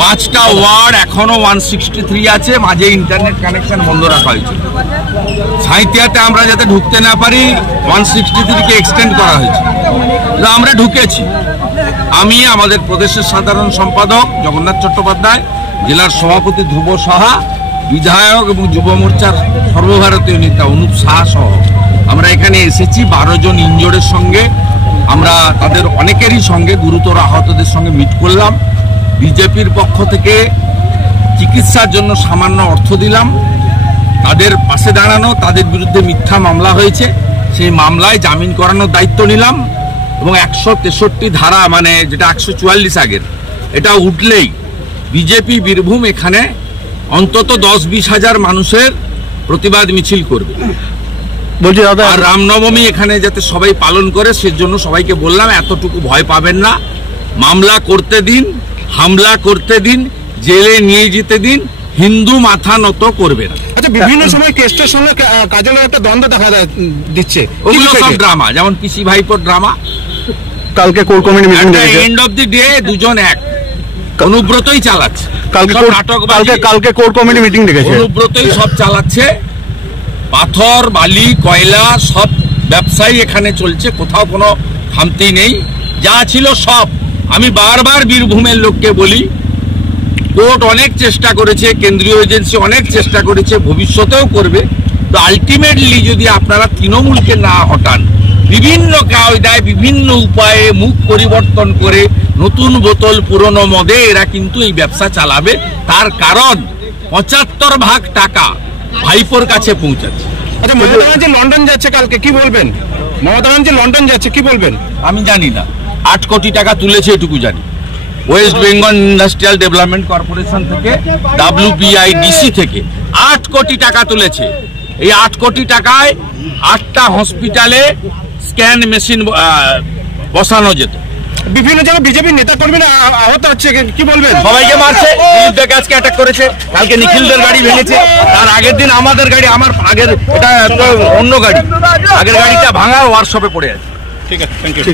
পাঁচটা ওয়ার্ড এখনো 163 আছে, মাঝে ইন্টারনেট কানেকশন বন্ধ রাখা হয়েছে। সাঁইথিয়াতে আমরা যাতে ঢুকতে না পারি 163-কে এক্সটেন্ড করা হয়েছে। আমরা ঢুকেছি, আমি, আমাদের প্রদেশের সাধারণ সম্পাদক জগন্নাথ চট্টোপাধ্যায়, জেলার সভাপতি ধ্রুব সাহা, বিধায়ক এবং যুব মোর্চার সর্বভারতীয় নেতা অনুপ সাহা সহ আমরা এখানে এসেছি। 12 জন ইনজোর্ডের সঙ্গে আমরা তাদের অনেকেরই সঙ্গে গুরুতর আহতদের সঙ্গে মিট করলাম। বিজেপির পক্ষ থেকে চিকিৎসার জন্য সামান্য অর্থ দিলাম, তাদের পাশে দাঁড়ানো, তাদের বিরুদ্ধে মিথ্যা মামলা হয়েছে, সেই মামলায় জামিন করানোর দায়িত্ব নিলাম এবং 163 ধারা, মানে যেটা 144 আগের, এটা উঠলেই বিজেপি বীরভূম এখানে অন্তত 10-20 হাজার মানুষের প্রতিবাদ মিছিল করবে। বলছি দাদা, আর রামনবমী এখানে যাতে সবাই পালন করে সেজন্য সবাইকে বললাম এতটুকু ভয় পাবেন না, মামলা করতে দিন, হামলা করতে দিন, জেলে নিয়ে যেতে দিন, হিন্দু মাথা নত করবে না। আচ্ছা, বিভিন্ন সময় কেসটার সঙ্গে কাজের একটা দ্বন্দ্ব দেখা দিচ্ছে, ওগুলো সব ড্রামা, যেমন পিসি ভাইপোর ড্রামা। কালকে কোর কমিটি মিটিং হয়েছে, এন্ড অফ দি ডে দুজন এক, অনুব্রতই চালাচ্ছে। কালকে কোর কমিটি মিটিং ডেকেছে, অনুব্রতই সব চালাচ্ছে। পাথর, বালি, কয়লা সব ব্যবসায়ী এখানে চলছে, কোথাও কোনো খামতি নেই। যা ছিল সব, আমি বারবার বীরভূমের লোককে বলি, কোর্ট অনেক চেষ্টা করেছে, কেন্দ্রীয় এজেন্সি অনেক চেষ্টা করেছে, ভবিষ্যতেও করবে। তো আলটিমেটলি যদি আপনারা তৃণমূলকে না হটান, বিভিন্ন কায়দায় বিভিন্ন উপায়ে মুখ পরিবর্তন করে নতুন বোতল পুরনো মদে এরা কিন্তু এই ব্যবসা চালাবে। তার কারণ 75% টাকা ভাইপোর কাছে পৌঁছাচ্ছে। আচ্ছা, মমতা ব্যানার্জি লন্ডন যাচ্ছে কালকে, কি বলবেন? মমতা ব্যানার্জি লন্ডন যাচ্ছে, কি বলবেন? আমি জানি না, 8 কোটি টাকা তুলেছে এটুকু জানি, West Bengal industrial development corporation থেকে, WPIDC থেকে 8 কোটি টাকা তুলেছে। এই 8 কোটি টাকায় 8টা হসপিটালে স্ক্যান মেশিন বসানো যেত। বিভিন্ন জায়গায় বিজেপি নেতা কর্মীরা আহত হচ্ছে, কি বলবেন? সবাইকে মারছে, দিলীপদাকে আজকে অ্যাটাক করেছে, কালকে নিখিলদের গাড়ি ভেঙেছে, তার আগের দিন আমাদের গাড়ি, আমার আগের, এটা অন্য গাড়ি, আগের গাড়িটা ভাঙা ওয়ার্কশপে পড়ে আছে। ঠিক আছে, থ্যাংক ইউ।